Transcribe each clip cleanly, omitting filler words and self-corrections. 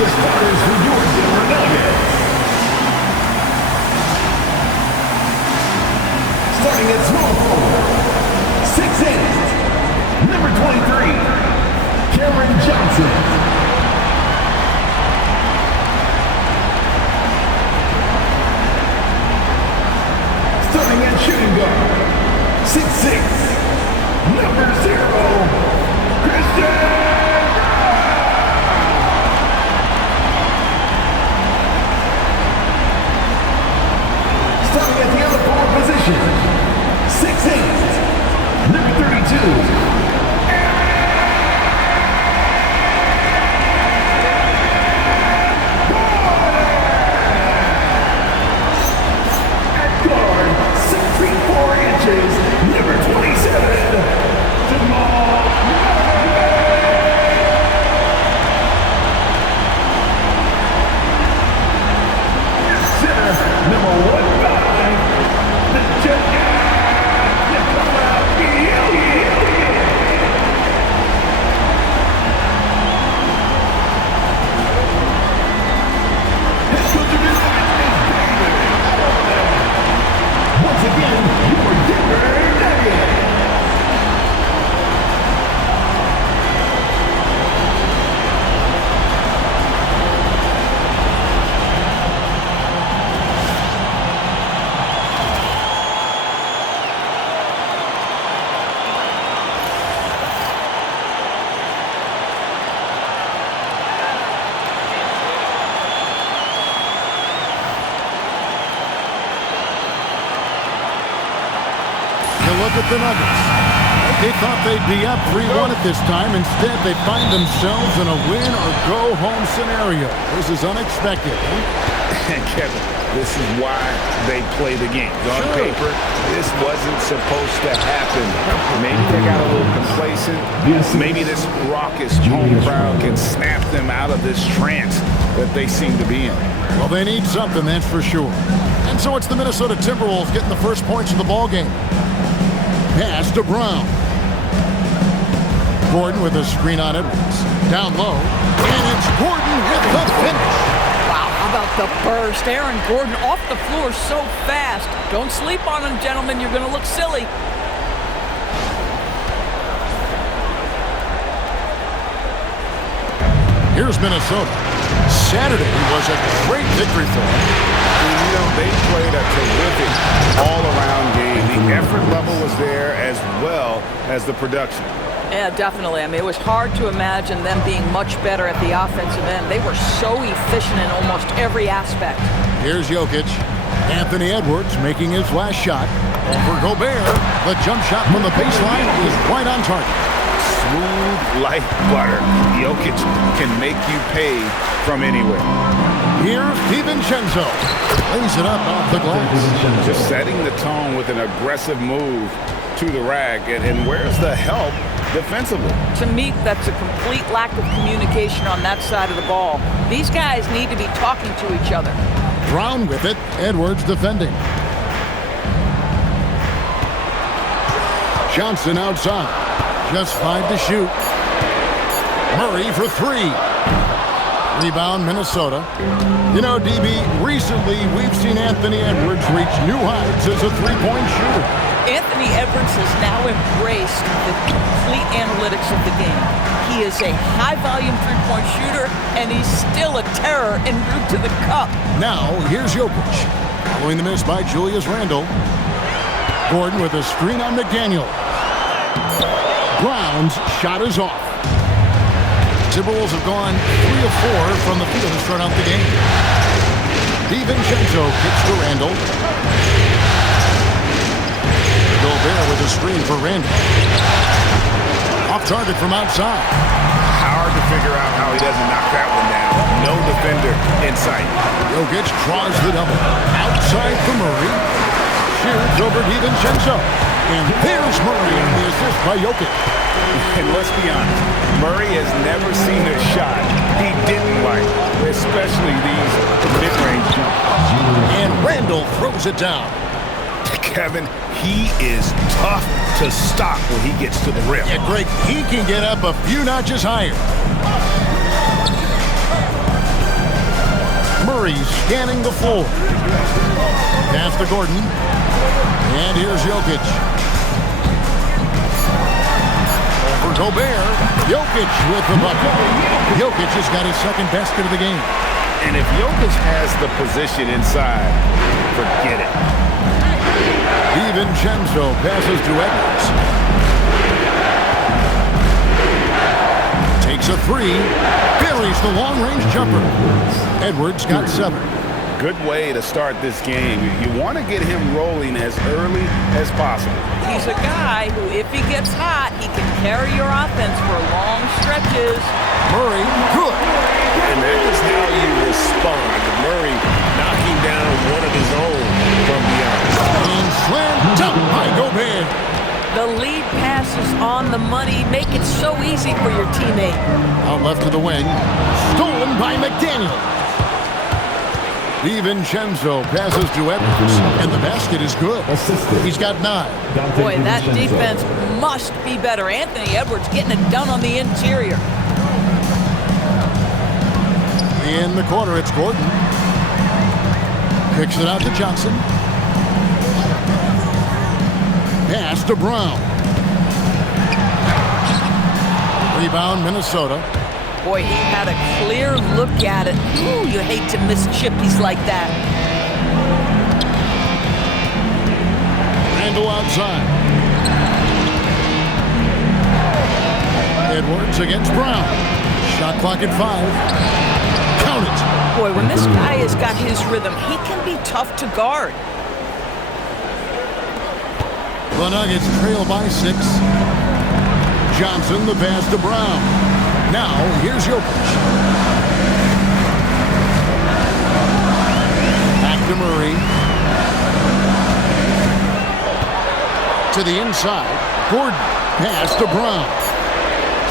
the starters for your Denver Nuggets. Starting at small forward, 6'8", number 23, Cameron Johnson. Starting at shooting guard, 6'6", number 0, Christian. Starting at the other forward position, 6'8", number 32, number 27, number 15, the Jet. Once again, your Denver Nuggets. Look at the Nuggets. They thought they'd be up 3-1 at this time. Instead, they find themselves in a win-or-go-home scenario. This is unexpected. And Kevin, this is why they play the game. On paper, this wasn't supposed to happen. Maybe they got a little complacent. Maybe this raucous home crowd can snap them out of this trance that they seem to be in. Well, they need something, that's for sure. And so it's the Minnesota Timberwolves getting the first points of the ballgame. Pass to Brown. Gordon with a screen on Edwards. Down low. And it's Gordon with the finish. Wow, how about the burst? Aaron Gordon off the floor so fast. Don't sleep on him, gentlemen. You're going to look silly. Here's Minnesota. Saturday was a great victory for them. You know, they played a terrific all-around game. The effort level was there as well as the production. Yeah, definitely. I mean, it was hard to imagine them being much better at the offensive end. They were so efficient in almost every aspect. Here's Jokic. Anthony Edwards making his last shot. For Gobert, the jump shot from the baseline is right on target. Smooth like butter. Jokic can make you pay from anywhere. Here's DiVincenzo. Lays it up off the glass. Just setting the tone with an aggressive move to the rack. And where's the help defensively? To me, that's a complete lack of communication on that side of the ball. These guys need to be talking to each other. Brown with it. Edwards defending. Johnson outside. Just 5 to shoot. Murray for 3. Rebound, Minnesota. You know, DB, recently we've seen Anthony Edwards reach new heights as a three-point shooter. Anthony Edwards has now embraced the complete analytics of the game. He is a high-volume three-point shooter, and he's still a terror en route to the cup. Now, here's Jokic. Following the miss by Julius Randle. Gordon with a screen on McDaniel. Brown's shot is off. Timberwolves have gone 3 of 4 from the field to start out the game. DiVincenzo kicks to Randle. Gobert with a screen for Randle. Off target from outside. Hard to figure out how he doesn't knock that one down. No defender in sight. Jokic tries the double. Outside for Murray. Shears over DiVincenzo. And there's Murray on the assist by Jokic. And let's be honest, Murray has never seen a shot he didn't like, especially these mid-range jumpers. And Randle throws it down. Kevin, he is tough to stop when he gets to the rim. Yeah, Greg, he can get up a few notches higher. Murray scanning the floor. Pass to Gordon. And here's Jokic. Over Gobert. Jokic with the bucket. Jokic has got his second basket of the game. And if Jokic has the position inside, forget it. DiVincenzo passes to Edwards. Takes a three. Buries the long-range jumper. Edwards got 7. Good way to start this game. You want to get him rolling as early as possible. He's a guy who, if he gets hot, he can carry your offense for long stretches. Murray, good. And that is how you respond. Murray knocking down one of his own from beyond. And slam dunk by Gobert. The lead pass is on the money. Make it so easy for your teammate. Out left to the wing. Stolen by McDaniel. DiVincenzo passes to Edwards, and the basket is good. He's got 9. Boy, that defense must be better. Anthony Edwards getting it done on the interior. In the corner, it's Gordon. Kicks it out to Johnson. Pass to Brown. Rebound, Minnesota. Boy, he had a clear look at it. Ooh, you hate to miss chippies like that. Randall outside. Edwards against Brown. Shot clock at 5. Count it. Boy, when this guy has got his rhythm, he can be tough to guard. The Nuggets trail by 6. Johnson, the pass to Brown. Now, here's Jokic. Back to Murray. To the inside. Gordon. Pass to Brown.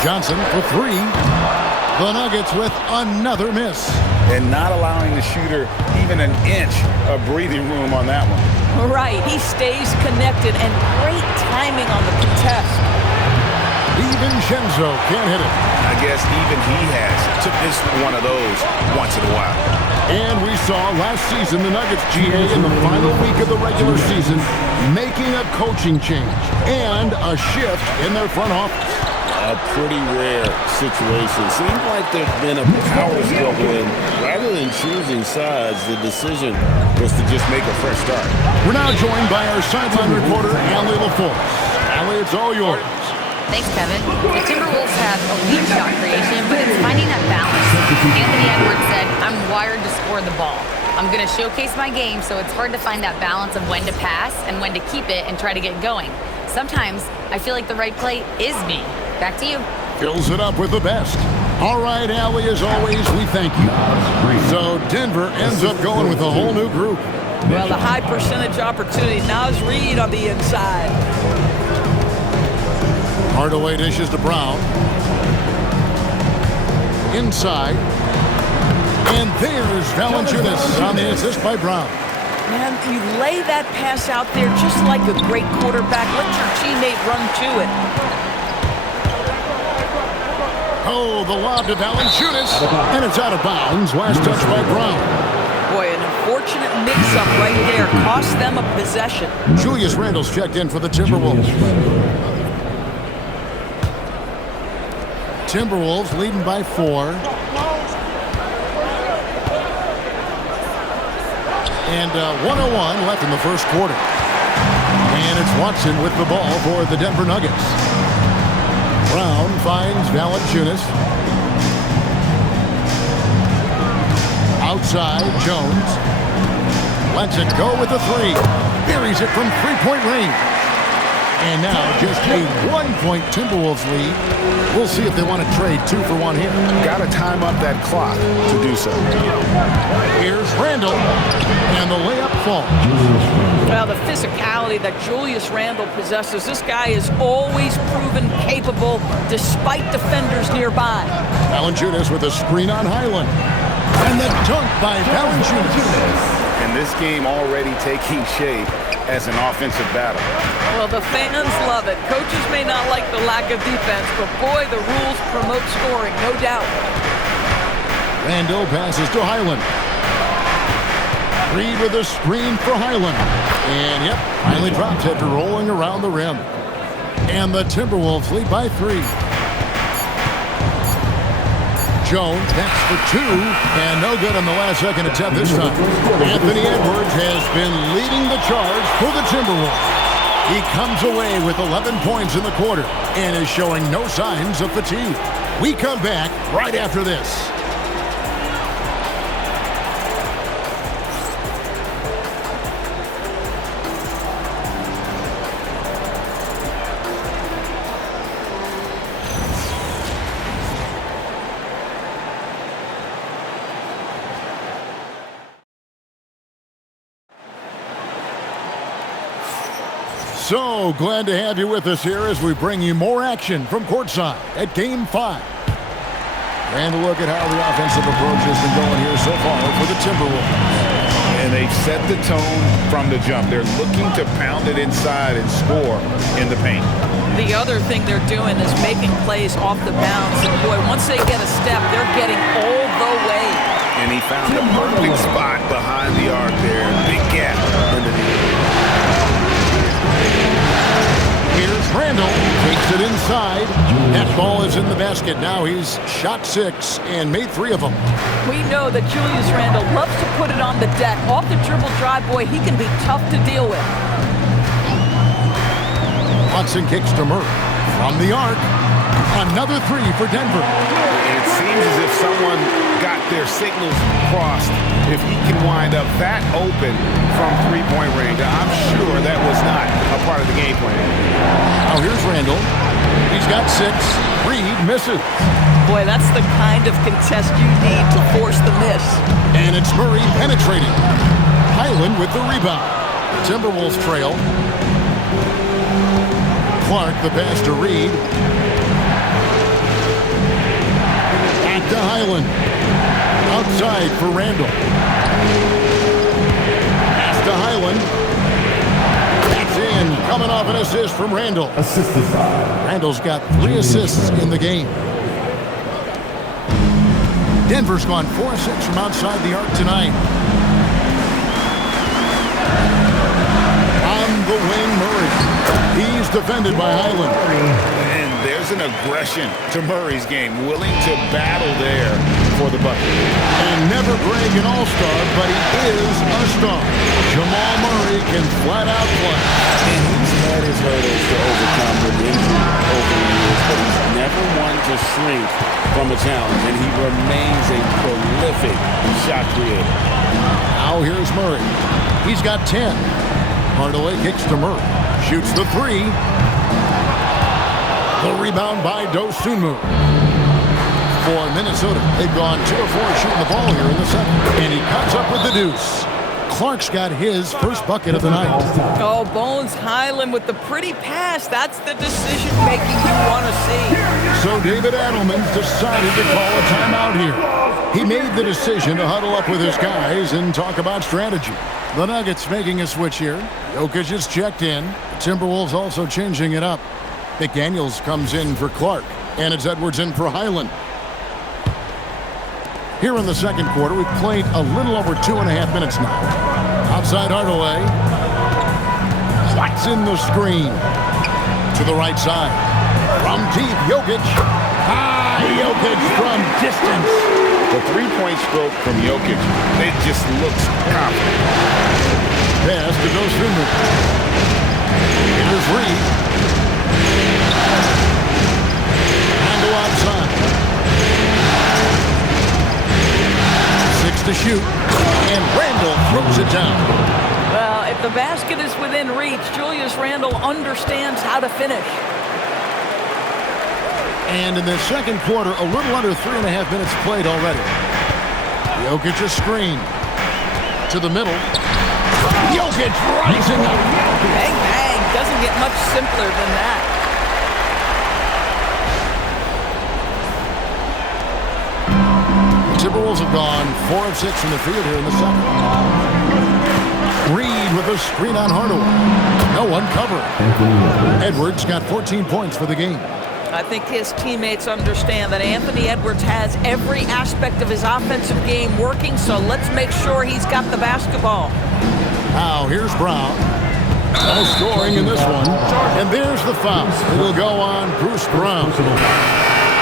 Johnson for 3. The Nuggets with another miss. And not allowing the shooter even an inch of breathing room on that one. Right, he stays connected, and great timing on the contest. DiVincenzo can't hit it. I guess even he has to miss one of those once in a while. And we saw last season the Nuggets GA in the final week of the regular season making a coaching change and a shift in their front office. A pretty rare situation. Seems like there's been a power struggle, and rather than choosing sides, the decision was to just make a fresh start. We're now joined by our sideline reporter, Allie LaForce. Allie, it's all yours. Thanks, Kevin. The Timberwolves have elite shot creation, but it's finding that balance. Anthony Edwards said, I'm wired to score the ball. I'm going to showcase my game, so it's hard to find that balance of when to pass and when to keep it and try to get going. Sometimes I feel like the right play is me. Back to you. Fills it up with the best. All right, Allie, as always, we thank you. So Denver ends up going with a whole new group. Well, the high percentage opportunity. Naz Reid on the inside. Hardaway dishes to Brown. Inside. And there's Valanciunas on the assist by Brown. Man, you lay that pass out there just like a great quarterback. Let your teammate run to it. Oh, the lob to Valanciunas. And it's out of bounds. Last touch by Brown. Boy, an unfortunate mix-up right there. Cost them a possession. Julius Randle's checked in for the Timberwolves. Timberwolves leading by 4. And 1:01 left in the first quarter. And it's Watson with the ball for the Denver Nuggets. Brown finds Valanciunas. Outside, Jones. Lets it go with the 3. Buries it from three-point range. And now just a 1-point Timberwolves lead. We'll see if they want to trade 2 for 1 here. Got to time up that clock to do so. Here's Randle. And the layup falls. Well, the physicality that Julius Randle possesses, this guy is always proven capable despite defenders nearby. Valanciunas with a screen on Highland. And the dunk by Valanciunas. And this game already taking shape as an offensive battle. Well, the fans love it. Coaches may not like the lack of defense, but boy, the rules promote scoring, no doubt. Randle passes to Highland. Reed with a screen for Highland. And, yep, finally drops after rolling around the rim. And the Timberwolves lead by 3. Jones next for 2, and no good on the last second attempt this time. Anthony Edwards has been leading the charge for the Timberwolves. He comes away with 11 points in the quarter and is showing no signs of fatigue. We come back right after this. So glad to have you with us here as we bring you more action from courtside at Game 5. And a look at how the offensive approach has been going here so far for the Timberwolves. And they've set the tone from the jump. They're looking to pound it inside and score in the paint. The other thing they're doing is making plays off the bounce. And boy, once they get a step, they're getting all the way. And he found the perfect spot behind the arc there. Big gap in the knee. Here's Randall, takes it inside. That ball is in the basket. Now he's shot 6 and made 3 of them. We know that Julius Randle loves to put it on the deck. Off the dribble drive, boy, he can be tough to deal with. Hudson kicks to Murray. From the arc, another 3 for Denver. It seems as if someone got their signals crossed. If he can wind up that open from three-point range, I'm sure that was not a part of the game plan. Now here's Randall. He's got 6. Reed misses. Boy, that's the kind of contest you need to force the miss. And it's Murray penetrating. Highland with the rebound. Timberwolves trail. Clark, the pass to Reed. Back to Highland. Outside for Randall. Pass to Highland. That's in. Coming off an assist from Randall. Assisted by Randall's got 3 assists in the game. Denver's gone 4-6 from outside the arc tonight. On the wing, Murray. He's defended by Highland. And there's an aggression to Murray's game, willing to battle there for the bucket. And never brag an all-star, but he is a star. Jamal Murray can flat out play. And he's had his hurdles to overcome with injury over the years, but he's never one to shrink from a challenge, and he remains a prolific shot creator. Now here's Murray. He's got 10. Hardaway kicks to Murray. Shoots the 3. The rebound by Dosunmu. For Minnesota, they've gone 2 of 4 shooting the ball here in the second. And he comes up with the deuce. Clark's got his first bucket of the night. Oh, Bones Highland with the pretty pass. That's the decision-making you want to see. So David Adelman's decided to call a timeout here. He made the decision to huddle up with his guys and talk about strategy. The Nuggets making a switch here. Jokic is checked in. The Timberwolves also changing it up. McDaniels comes in for Clark, and it's Edwards in for Highland. Here in the second quarter, we've played a little over 2.5 minutes now. Outside Hardaway. Swats in the screen. To the right side. From deep, Jokic. Jokic from distance. The three-point stroke from Jokic, it just looks confident. Pass to Dosunmu. Here's Reed. And go outside. 6 to shoot. And Randall throws it down. Well, if the basket is within reach, Julius Randle understands how to finish. And in the second quarter, a little under 3.5 minutes played already. Jokic a screen. To the middle. Jokic rising up. Bang, bang. Doesn't get much simpler than that. The Timberwolves have gone 4 of 6 from the field here in the second. Reed with a screen on Hardaway. No one covering. Edwards got 14 points for the game. I think his teammates understand that Anthony Edwards has every aspect of his offensive game working, so let's make sure he's got the basketball. Now here's Brown. No scoring in this one. And there's the foul. It'll go on Bruce Brown.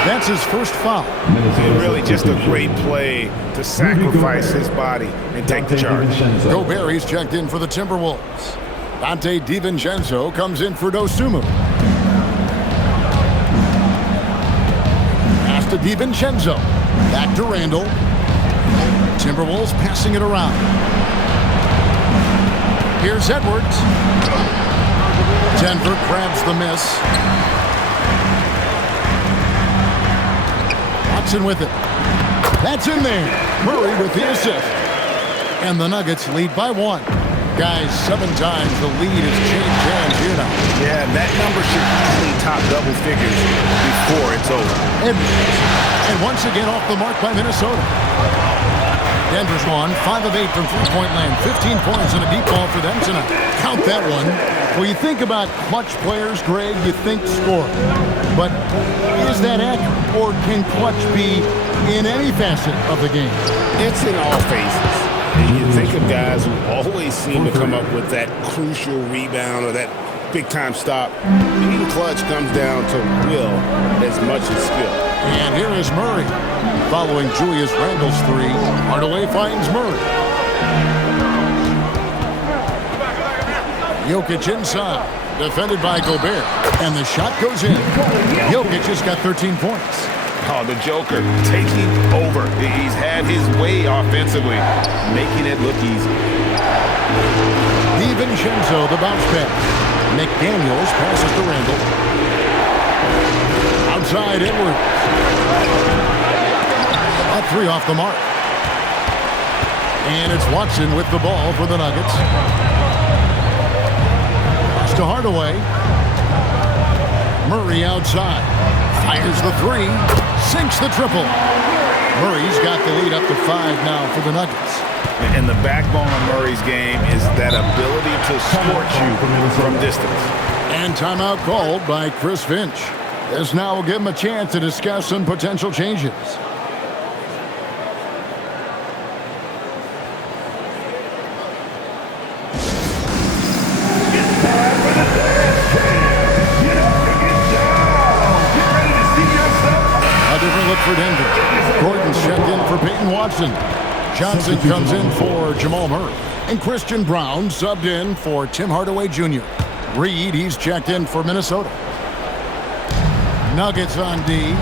That's his first foul. And really just a great play to sacrifice his body and take the charge. Gobert, he's checked in for the Timberwolves. Dante DiVincenzo comes in for Dosunmu. Pass to DiVincenzo. Back to Randall. Timberwolves passing it around. Here's Edwards. Denver grabs the miss. Watson with it. That's in there. Murray with the assist. And the Nuggets lead by 1. Guys, 7 times the lead has changed hands here now. Yeah, that number should easily top double figures before it's over. And once again off the mark by Minnesota. Denver's won 5 of 8 from three-point land. 15 points and a deep ball for them tonight. Count that one. Well, you think about clutch players, Greg, you think score. But is that accurate? Or can clutch be in any facet of the game? It's in all phases. And you think of guys who always seem to come up with that crucial rebound or that big-time stop. Being clutch comes down to will as much as skill. And here is Murray. Following Julius Randle's 3, Hardaway finds Murray. Jokic inside, defended by Gobert. And the shot goes in. Jokic has got 13 points. Oh, the Joker taking over. He's had his way offensively, making it look easy. DiVincenzo, the bounce pass. McDaniels passes to Randall. Outside Edwards. A 3 off the mark. And it's Watson with the ball for the Nuggets. Pass to Hardaway. Murray outside. Fires the 3. Sinks the triple. Murray's got the lead up to 5 now for the Nuggets. And the backbone of Murray's game is that ability to scorch you from distance. And timeout called by Chris Finch. This now will give him a chance to discuss some potential changes. For Denver. Gordon's checked in for Peyton Watson. Johnson comes in for Jamal Murray. And Christian Brown subbed in for Tim Hardaway Jr. Reed, he's checked in for Minnesota. Nuggets on D.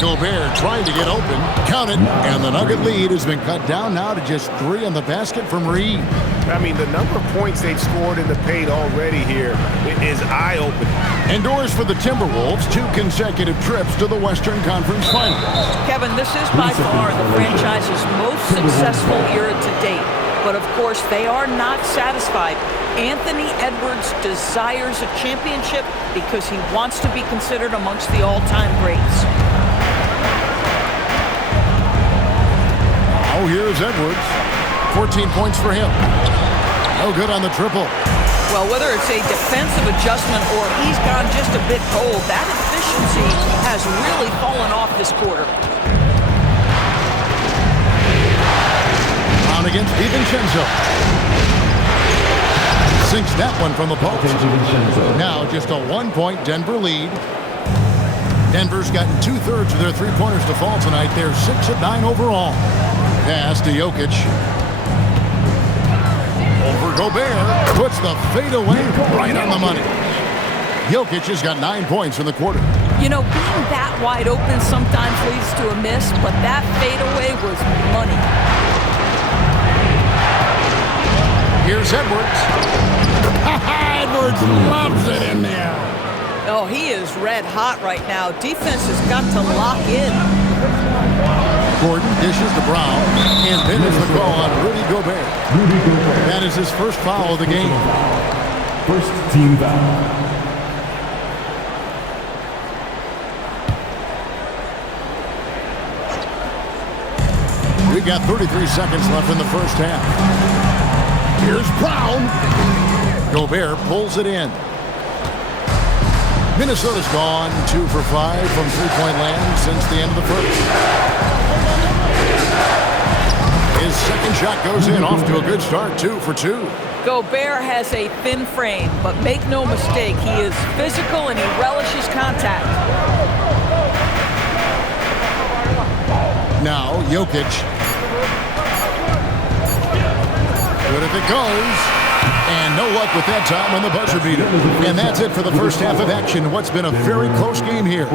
Gobert trying to get open. Count it. And the Nugget lead has been cut down now to just 3 on the basket from Reed. I mean, the number of points they've scored in the paint already here is eye-opening. Indoors for the Timberwolves, 2 consecutive trips to the Western Conference Finals. Kevin, this is by far the franchise's most successful era to date. But of course, they are not satisfied. Anthony Edwards desires a championship because he wants to be considered amongst the all-time greats. Oh, here's Edwards. 14 points for him. No good on the triple. Well, whether it's a defensive adjustment or he's gone just a bit cold, that efficiency has really fallen off this quarter. On against DiVincenzo. Sinks that one from the post. Now just a 1-point Denver lead. Denver's gotten 2/3 of their three-pointers to fall tonight. They're 6 of 9 overall. Pass to Jokic. Over Gobert. Puts the fadeaway right on the money. Jokic has got 9 points in the quarter. You know, being that wide open sometimes leads to a miss, but that fadeaway was money. Here's Edwards. Edwards loves it in there. Oh, he is red hot right now. Defense has got to lock in. Gordon dishes to Brown, and then is the call on Rudy Gobert. That is his first foul of the game. First team foul. We've got 33 seconds left in the first half. Here's Brown. Gobert pulls it in. Minnesota's gone 2 for 5 from three-point land since the end of the first. His second shot goes in, off to a good start, 2 for 2. Gobert has a thin frame, but make no mistake, he is physical and he relishes contact. Now, Jokic. Good if it goes. And no luck with that time on the buzzer beater. And that's it for the first half of action. What's been a very close game here.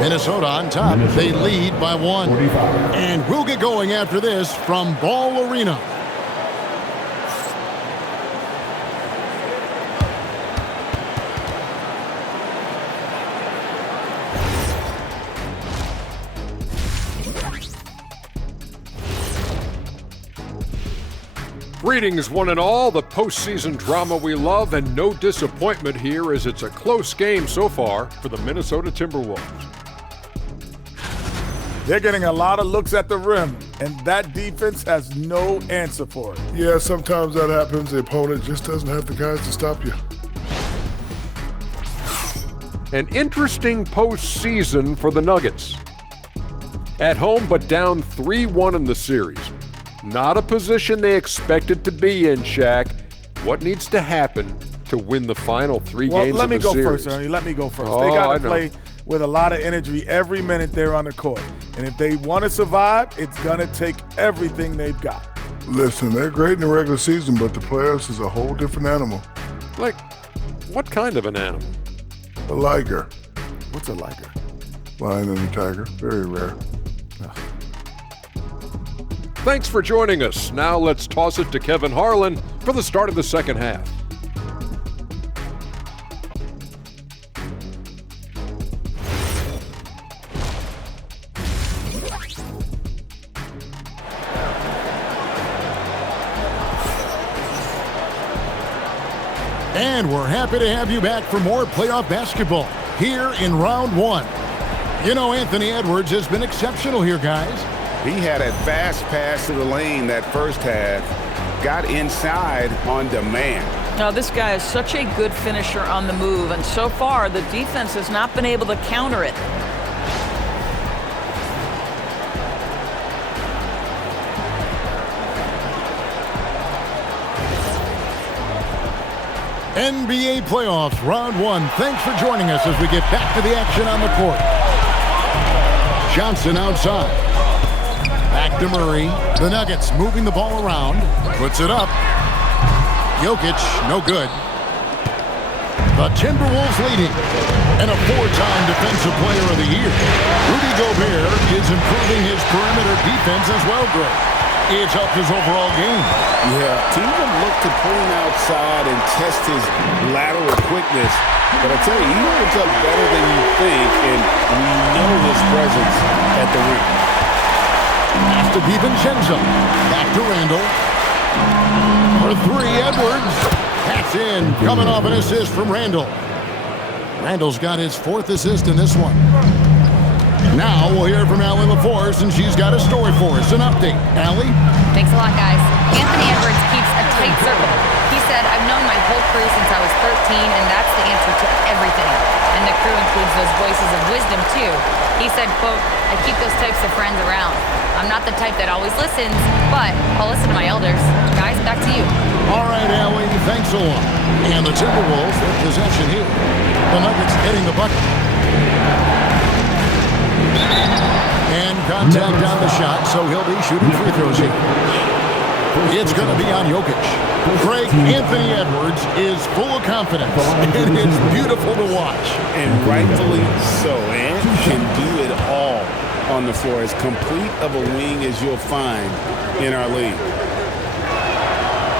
Minnesota on top. They lead by 1. And we'll get going after this from Ball Arena. Greetings, one and all. The postseason drama we love, and no disappointment here as it's a close game so far for the Minnesota Timberwolves. They're getting a lot of looks at the rim, and that defense has no answer for it. Yeah, sometimes that happens. The opponent just doesn't have the guys to stop you. An interesting postseason for the Nuggets. At home, but down 3-1 in the series. Not a position they expected to be in, Shaq. What needs to happen to win the final 3 games of the series? Let me go first, Ernie. Let me go first. They got to play with a lot of energy every minute they're on the court. And if they want to survive, it's going to take everything they've got. Listen, they're great in the regular season, but the playoffs is a whole different animal. Like, what kind of an animal? A liger. What's a liger? Lion and a tiger. Very rare. Thanks for joining us. Now let's toss it to Kevin Harlan for the start of the second half. And we're happy to have you back for more playoff basketball here in round 1. You know, Anthony Edwards has been exceptional here, guys. He had a fast pass to the lane that first half, got inside on demand. Now, this guy is such a good finisher on the move, and so far the defense has not been able to counter it. NBA playoffs, round 1. Thanks for joining us as we get back to the action on the court. Johnson outside. Back to Murray. The Nuggets moving the ball around. Puts it up. Jokic, no good. The Timberwolves leading. And a 4-time Defensive Player of the Year. Rudy Gobert is improving his perimeter defense as well, Greg. It's helped his overall game. Yeah, teams have looked to pull him outside and test his lateral quickness. But I tell you, he holds up better than you think, and we know his presence at the rim. Pass to DiVincenzo. Back to Randall. For 3, Edwards. That's in. Coming off an assist from Randall. Randall's got his 4th assist in this one. Now we'll hear from Allie LaForce, and she's got a story for us. An update. Allie? Thanks a lot, guys. Anthony Edwards keeps a tight circle. He said, I've known my whole crew since I was 13, and that's the answer to everything. And the crew includes those voices of wisdom, too. He said, quote, I keep those types of friends around. I'm not the type that always listens, but I'll listen to my elders. Guys, back to you. All right, Allie, thanks a lot. And the Timberwolves with possession here. The Nuggets hitting the bucket. And contact on the shot, so he'll be shooting free throws here. It's going to be on Jokic. Greg, Anthony Edwards is full of confidence, and it's beautiful to watch. And rightfully so. And can do it all on the floor. As complete of a wing as you'll find in our league.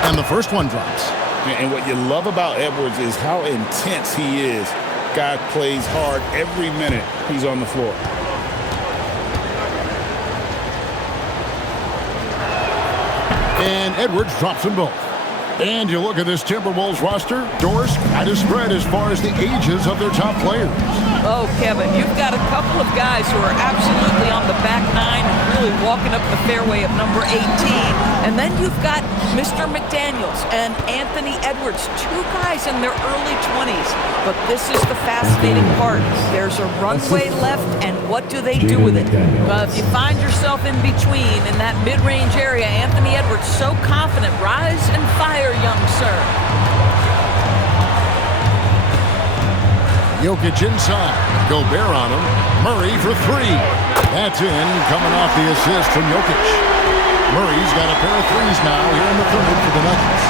And the first one drops. And what you love about Edwards is how intense he is. Guy plays hard every minute he's on the floor. And Edwards drops them both. And you look at this Timberwolves roster, Doris, quite a spread as far as the ages of their top players. Oh, Kevin, you've got to a couple of guys who are absolutely on the back nine and really walking up the fairway of number 18. And then you've got Mr. McDaniels and Anthony Edwards, two guys in their early 20s. But this is the fascinating part. There's a runway left, and what do they do with it? If you find yourself in between in that mid-range area, Anthony Edwards so confident. Rise and fire, young sir. Jokic inside. Gobert on him. Murray for three. That's in, coming off the assist from Jokic. Murray's got a pair of threes now here in the third for the Nuggets.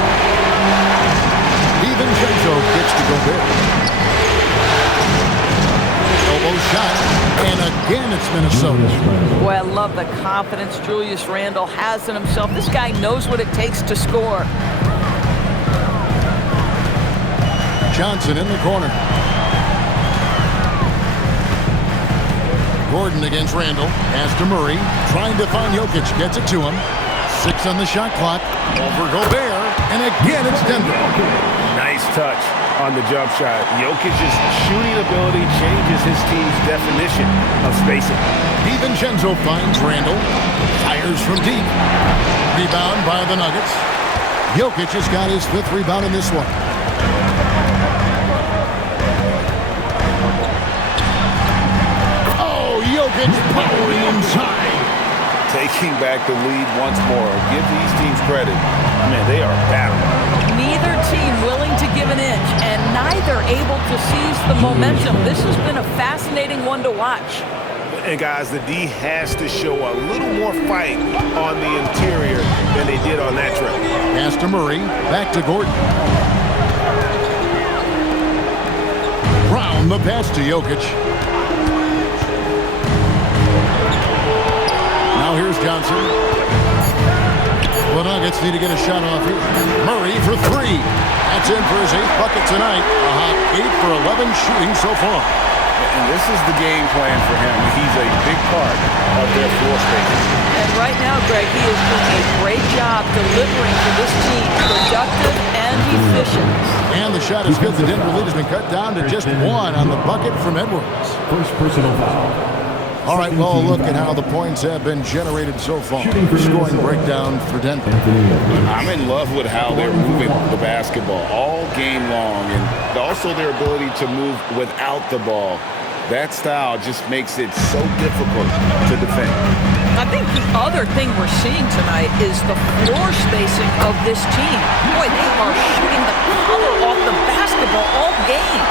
DiVincenzo gets to Gobert. Elbow shot. And again, it's Minnesota. Boy, I love the confidence Julius Randle has in himself. This guy knows what it takes to score. Johnson in the corner. Gordon against Randle. Pass to Murray. Trying to find Jokic. Gets it to him. 6 on the shot clock. Over Gobert. And again, it's Denver. Nice touch on the jump shot. Jokic's shooting ability changes his team's definition of spacing. DiVincenzo finds Randle. Fires from deep. Rebound by the Nuggets. Jokic has got his 5th rebound in this one. Jokic powering inside. Taking back the lead once more. Give these teams credit. Man, they are battling. Neither team willing to give an inch, and neither able to seize the momentum. This has been a fascinating one to watch. And guys, the D has to show a little more fight on the interior than they did on that trip. Pass to Murray. Back to Gordon. Brown the pass to Jokic. Now here's Johnson. The Nuggets need to get a shot off here. Murray for three. That's in for his 8th bucket tonight. A hot 8 for 11 shooting so far. And this is the game plan for him. He's a big part of their floor spacing. And right now, Greg, he is doing a great job delivering for this team. Productive and efficient. And the shot is good. The Denver lead has been cut down to just 1 on the bucket from Edwards. First personal foul. All right, well, look at how the points have been generated so far. Scoring breakdown for Denver. I'm in love with how they're moving the basketball all game long, and also their ability to move without the ball. That style just makes it so difficult to defend. I think the other thing we're seeing tonight is the floor spacing of this team. Boy, they are shooting the color off the basketball all game.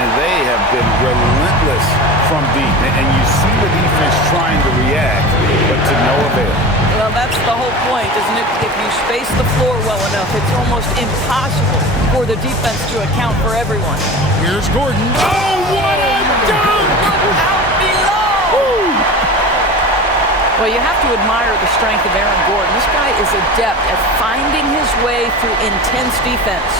And they have been relentless from deep. And you see the defense trying to react, but to no avail. Well, that's the whole point, isn't it? If you space the floor well enough, it's almost impossible for the defense to account for everyone. Here's Gordon. Oh, what a dunk! Out below! Woo! Well, you have to admire the strength of Aaron Gordon. This guy is adept at finding his way through intense defense.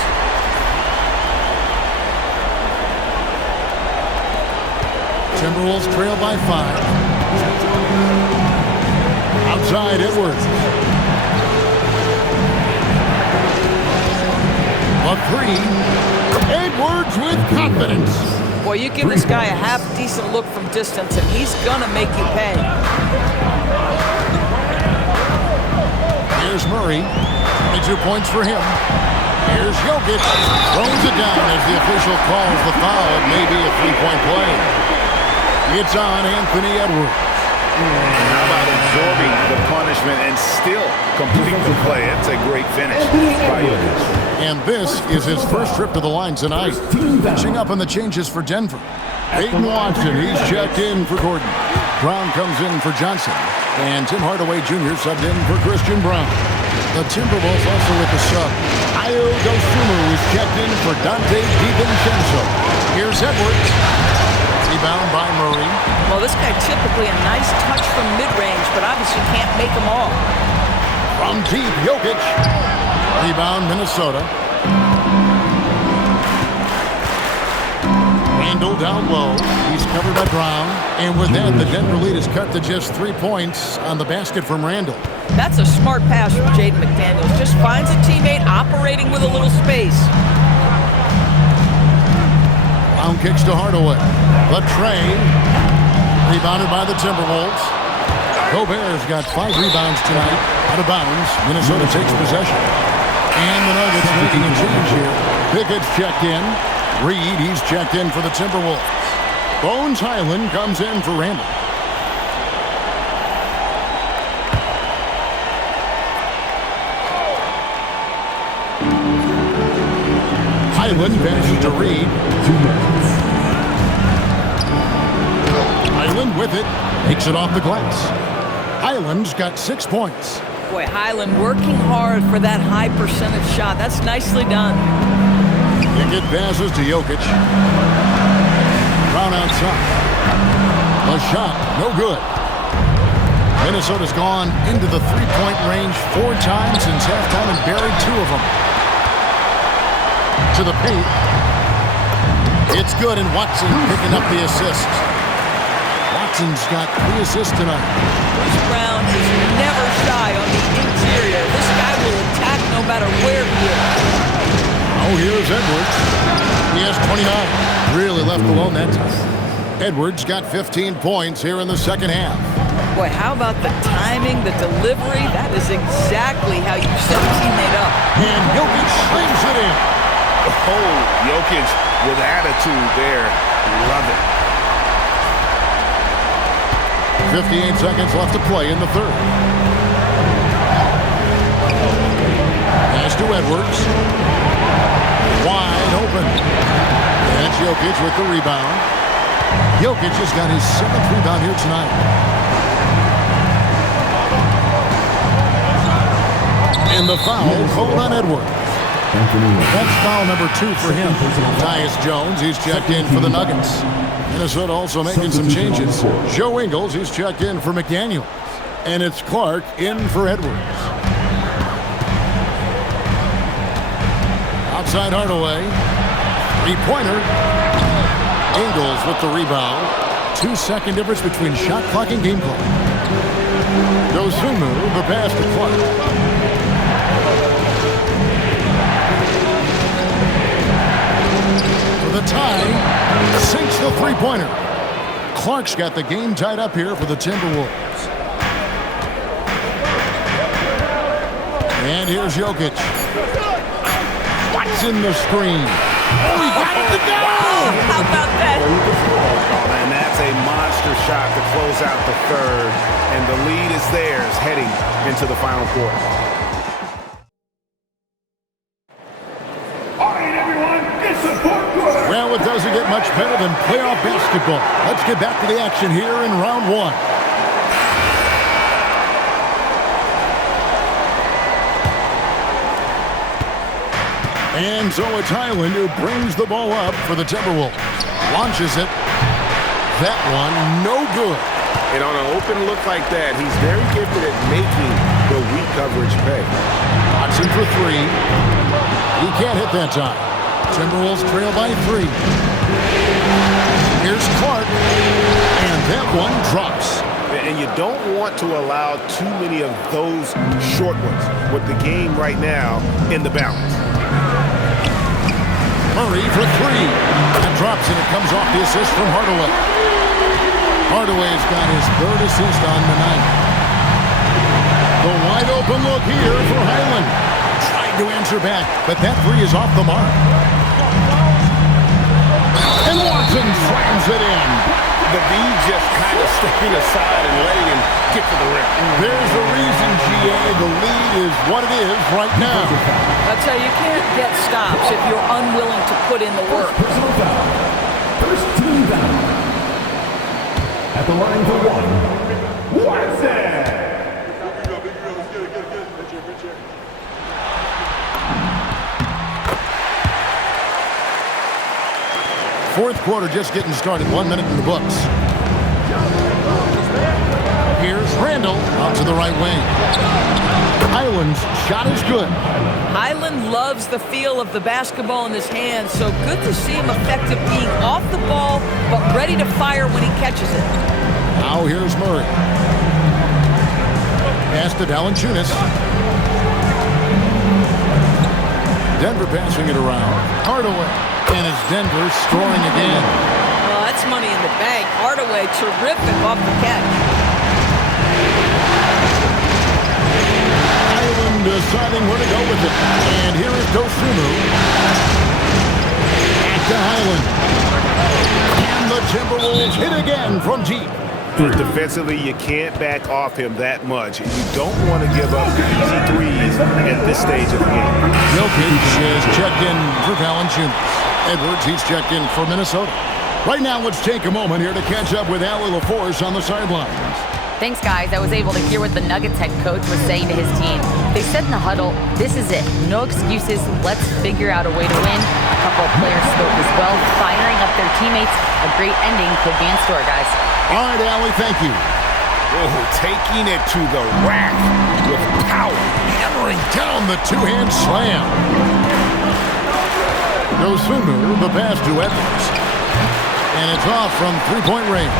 Timberwolves trail by 5. Outside Edwards. A 3. Edwards with confidence. Boy, you give this guy a half-decent look from distance, and he's gonna make you pay. Here's Murray. 22 points for him. Here's Jokic. Throws it down as the official calls the foul. It may be a 3-point play. It's on Anthony Edwards. How about absorbing the punishment and still completing the play? It's a great finish by Jokic. And this is his first trip to the line tonight. Finishing up on the changes for Denver. Peyton Watson, he's checked in for Gordon. Brown comes in for Johnson. And Tim Hardaway Jr. subbed in for Christian Brown. The Timberwolves also with the sub. Ayo Dosunmu is checked in for Dante DiVincenzo. Here's Edwards. Rebound by Murray. Well, this guy typically a nice touch from mid-range, but obviously can't make them all. From deep, Jokic. Rebound, Minnesota. Randle down low. He's covered by Brown. And with that, the Denver lead is cut to just 3 points on the basket from Randle. That's a smart pass from Jaden McDaniels. Just finds a teammate operating with a little space. Brown kicks to Hardaway. The train. Rebounded by the Timberwolves. Gobert's got 5 rebounds tonight. Out of bounds. Minnesota takes possession. And the Nuggets making a change here. Pickett's checked in. Reed, he's checked in for the Timberwolves. Bones Highland comes in for Randall. Highland passes to Reed. Highland with it. Takes it off the glass. Highland's got 6 points. Boy, Highland working hard for that high percentage shot. That's nicely done. Pickett passes to Jokic. Brown outside. The shot, no good. Minnesota's gone into the three-point range 4 times since halftime and buried 2 of them. To the paint. It's good, and Watson picking up the assist. Watson's got 3 assists tonight. Bruce Brown is never shy on the interior. This guy will attack no matter where he is. Oh, here's Edwards. He has 29. Really left alone that time. Edwards got 15 points here in the second half. Boy, how about the timing, the delivery? That is exactly how you set a teammate up. And Jokic slings it in. Oh, Jokic with attitude there. Love it. 58 seconds left to play in the third. Pass to Edwards. Wide open. That's Jokic with the rebound. Jokic has got his 7th rebound here tonight. And the foul called on Edwards. That's foul number 2 for him. Tyus Jones, he's checked in for the Nuggets. Minnesota also making some changes. Joe Ingles, he's checked in for McDaniel. And it's Clark in for Edwards. Outside Hardaway. 3-pointer. Ingles with the rebound. 2-second difference between shot clock and game clock. Dosunmu, the pass to Clark. The tie sinks the 3-pointer. Clark's got the game tied up here for the Timberwolves. And here's Jokic. Watson the screen. Oh, he got it to go! How about that? Oh, and that's a monster shot to close out the third. And the lead is theirs heading into the final quarter. Well, it doesn't get much better than playoff basketball. Let's get back to the action here in round 1. And so it's Highland who brings the ball up for the Timberwolves. Launches it. That one, no good. And on an open look like that, he's very gifted at making the weak coverage pay. Watson for 3. He can't hit that time. Timberwolves trail by 3. Here's Clark. And that one drops. And you don't want to allow too many of those short ones with the game right now in the balance. Murray for 3. That drops, and it comes off the assist from Hardaway. Hardaway's got his 3rd assist on the night. The wide open look here for Highland. Tried to answer back, but that 3 is off the mark. And Watson slams it in. The V just kind of stepping aside and letting him get to the rim. There's a reason, GA. The lead is what it is right now. That's how you can't get stops if you're unwilling to put in the work. First team down. At the line for 1, Watson. Fourth quarter just getting started. 1 minute in the books. Here's Randall out to the right wing. Highland's shot is good. Highland loves the feel of the basketball in his hands, so good to see him effective being off the ball, but ready to fire when he catches it. Now here's Murray. Pass to Valanciunas. Denver passing it around. Hardaway. And it's Denver scoring again. Well, that's money in the the bank. Hardaway, terrific off the catch. Island deciding where to go with it. And here is Dosunmu. Back to Highland. And the Timberwolves hit again from deep. Defensively, you can't back off him that much. You don't want to give up easy threes at this stage of the game. Jokic is checked in for Valanciunas. Edwards, he's checked in for Minnesota. Right now, let's take a moment here to catch up with Allie LaForce on the sidelines. Thanks, guys. I was able to hear what the Nuggets head coach was saying to his team. They said in the huddle, this is it. No excuses. Let's figure out a way to win. A couple of players spoke as well, firing up their teammates. A great ending could be in store, guys. All right, Allie, thank you. Oh, taking it to the rack with power. Hammering down the two-hand slam. Dosunmu, the pass to Edwards. And it's off from three-point range.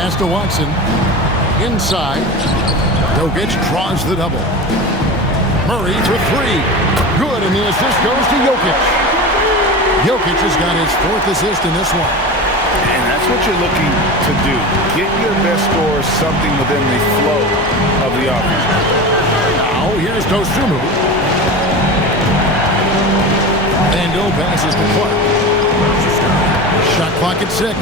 Pass to Watson. Inside. Jokic draws the double. Murray for three. Good, and the assist goes to Jokic. Jokic has got his fourth assist in this one. And that's what you're looking to do. Get your best score something within the flow of the offense. Now, here's Dosunmu. Vando passes to Clark. Shot clock at 6.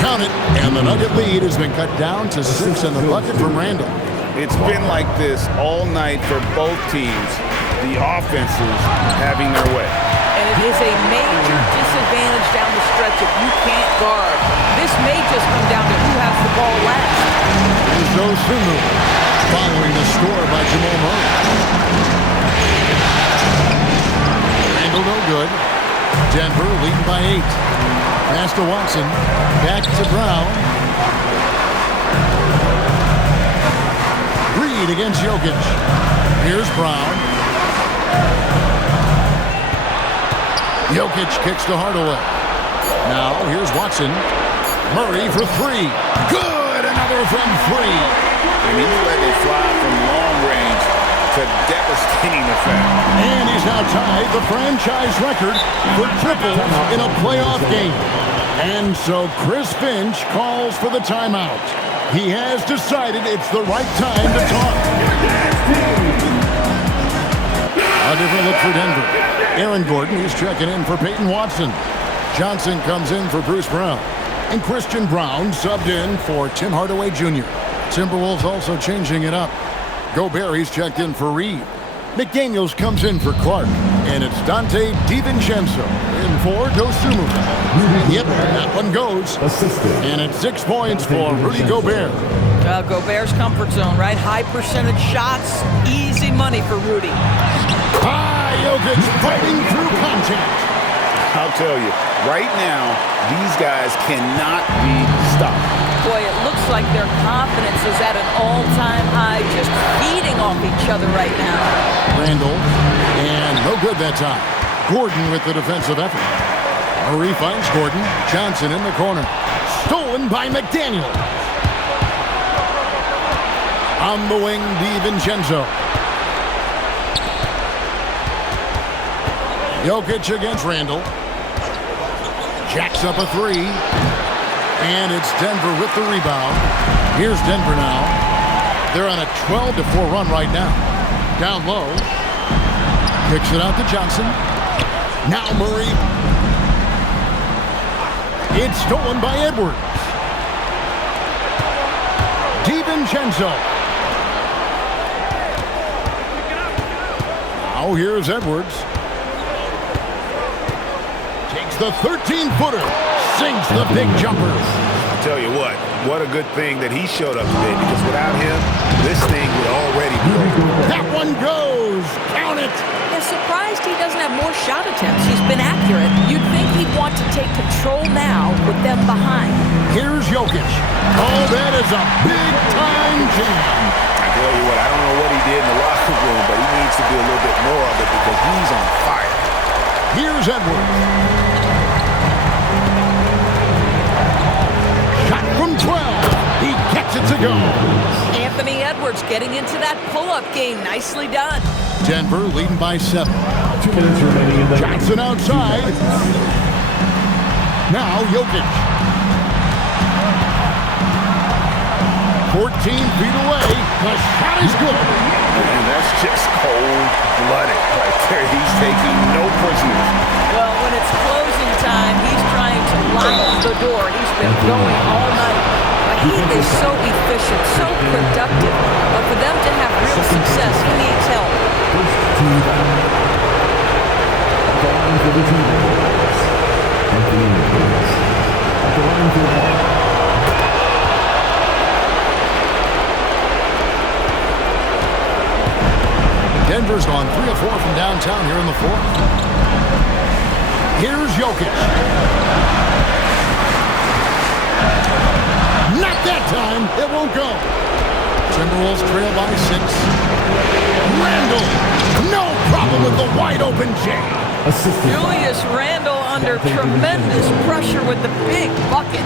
Count it, and the Nugget lead has been cut down to 6 in the bucket from Randall. It's been like this all night for both teams. The offenses having their way. And it is a major disadvantage down the stretch if you can't guard. This may just come down to who has the ball last. Here's Dosunmu, following the score by Jamal Murray. Randall no good. Denver leading by 8. Pass to Watson. Back to Brown. Reed against Jokic. Here's Brown. Jokic kicks to Hardaway. Now here's Watson. Murray for three. Good! Another from 3. And he let it fly from long range to devastating effect. And he's now tied the franchise record for triples in a playoff game. And so Chris Finch calls for the timeout. He has decided it's the right time to talk. A different look for Denver. Aaron Gordon is checking in for Peyton Watson. Johnson comes in for Bruce Brown. And Christian Brown subbed in for Tim Hardaway Jr. Timberwolves also changing it up. Gobert, he's checked in for Reed. McDaniels comes in for Clark. And it's Dante DiVincenzo in for Dosunmu. Yep, that one goes. And it's 6 points for Rudy Gobert. Gobert's comfort zone, right? High percentage shots, easy money for Rudy. Jokic fighting through contact. I'll tell you, right now, these guys cannot be stopped. Boy, it looks like their confidence is at an all-time high, just feeding off each other right now. Randall, and no good that time. Gordon with the defensive effort. Murray finds Gordon. Johnson in the corner. Stolen by McDaniel. On the wing, DiVincenzo. Jokic against Randall. Jacks up a 3. And it's Denver with the rebound. Here's Denver now. They're on a 12-4 run right now. Down low. Kicks it out to Johnson. Now Murray. It's stolen by Edwards. DiVincenzo. Now here's Edwards. Takes the 13-footer. Sinks the big jumper. I'll tell you what a good thing that he showed up today, because without him, this thing would already be over. That one goes. Count it. Yeah, surprised he doesn't have more shot attempts. He's been accurate. You'd think he'd want to take control now with them behind. Here's Jokic. Oh, that is a big-time jam. I tell you what, I don't know what he did in the locker room, but he needs to do a little bit more of it because he's on fire. Here's Edwards. Shot from 12. He gets it to go. Anthony Edwards getting into that pull-up game. Nicely done. Denver leading by 7. 2 minutes remaining in the Johnson outside. Now Jokic. 14 feet away. The shot is good. And that's just cold-blooded right there. He's taking no prisoners. Well, when it's closing time, he's trying to lock the door. He's been going all night. But he is so efficient, so productive. But for them to have real success, he needs help. first team foul. At the line for the Timberwolves, Anthony Edwards. At the line for the ball. Denver's gone 3 of 4 from downtown here in the fourth. Here's Jokic. Not that time. It won't go. Timberwolves trail by 6. Randle. No problem with the wide open jam. Julius Randle under tremendous pressure with the big bucket.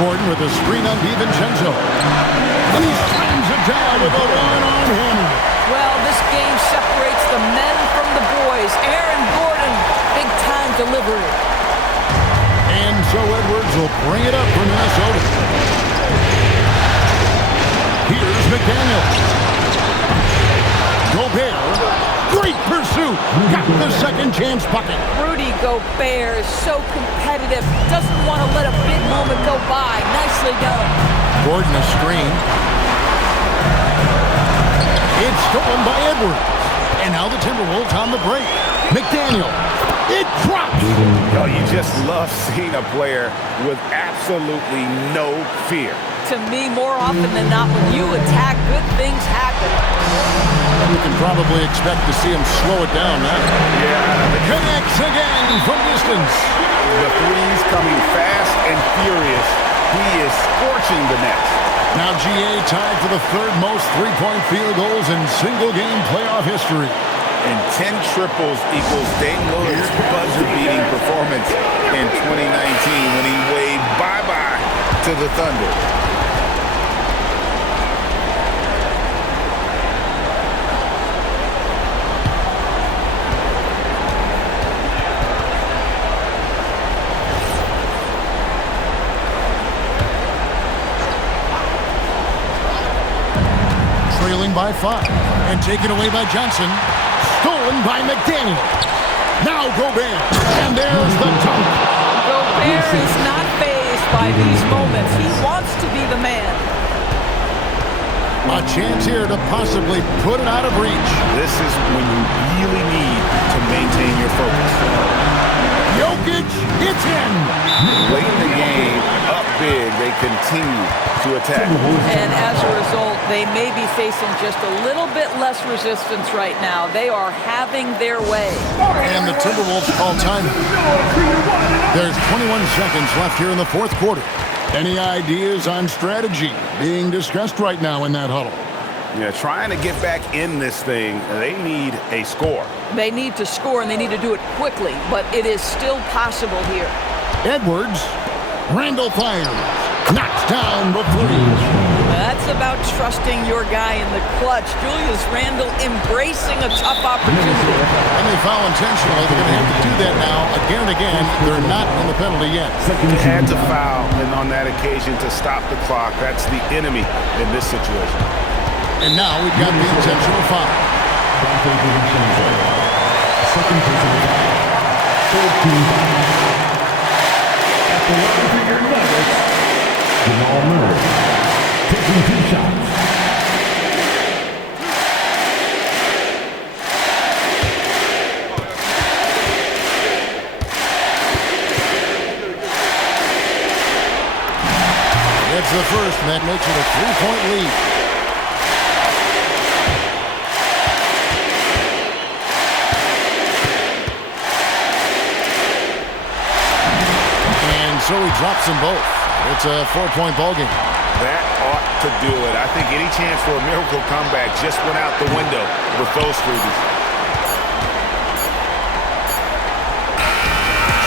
Gordon with a screen on DiVincenzo. And he slams it down with a one-arm hammer. Well, this game separates the men from the boys. Aaron Gordon, big-time delivery. And so Edwards will bring it up for Minnesota. Here's McDaniel. Gobert. Great pursuit. Got the second chance bucket. Rudy Gobert is so competitive. Doesn't want to let a big moment go by. Nicely done. Gordon a screen. It's stolen by Edwards. And now the Timberwolves on the break. McDaniel. It drops. Oh, you just love seeing a player with absolutely no fear. To me, more often than not, when you attack, good things happen. You can probably expect to see him slow it down now. Yeah. Connects again from distance. The threes coming fast and furious. He is scorching the nets. Now GA tied for the third most three-point field goals in single-game playoff history. And 10 triples equals Dame Lillard's buzzer-beating performance in 2019 when he waved bye-bye to the Thunder. Trailing by 5 and taken away by Johnson. Stolen by McDaniel. Now Gobert. And there's the dunk. Gobert is not fazed by these moments. He wants to be the man. A chance here to possibly put it out of reach. This is when you really need to maintain your focus. Jokic, it's in. Late in the game, up big, they continue to attack. And as a result, they may be facing just a little bit less resistance right now. They are having their way. And the Timberwolves call time. There's 21 seconds left here in the fourth quarter. Any ideas on strategy being discussed right now in that huddle? Yeah, trying to get back in this thing, they need a score. They need to score, and they need to do it quickly, but it is still possible here. Edwards. Randle fires. Knocks down the three. That's about trusting your guy in the clutch. Julius Randle embracing a tough opportunity. And they foul intentionally. They're going to have to do that now again and again. They're not in the penalty yet. They had to foul, and on that occasion to stop the clock. That's the enemy in this situation. And now we've got the intentional foul. Second personal foul. 14 foul. At the line for your Nuggets, Jamal Murray, taking 2 shots. It's the first, and that makes it a 3-point lead. So he drops them both. It's a 4-point ball game. That ought to do it. I think any chance for a miracle comeback just went out the window with those freebies.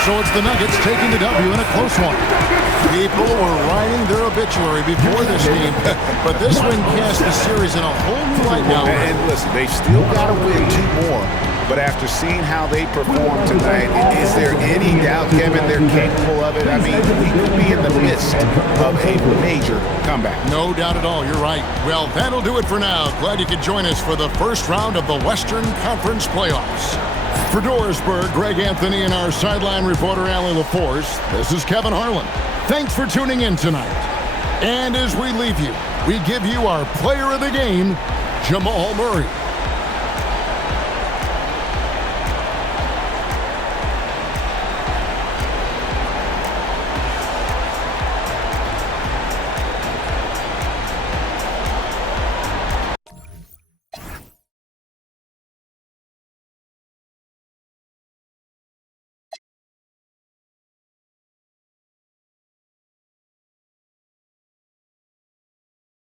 So it's the Nuggets taking the W in a close one. People were writing their obituary before this game, but this win cast the series in a whole new light now. And listen, they've still got to win 2 more. But after seeing how they performed tonight, is there any doubt, Kevin, they're capable of it? I mean, we could be in the midst of a major comeback. No doubt at all. You're right. Well, that'll do it for now. Glad you could join us for the first round of the Western Conference playoffs. For Dorisburg, Greg Anthony, and our sideline reporter, Allie LaForce, this is Kevin Harlan. Thanks for tuning in tonight. And as we leave you, we give you our player of the game, Jamal Murray.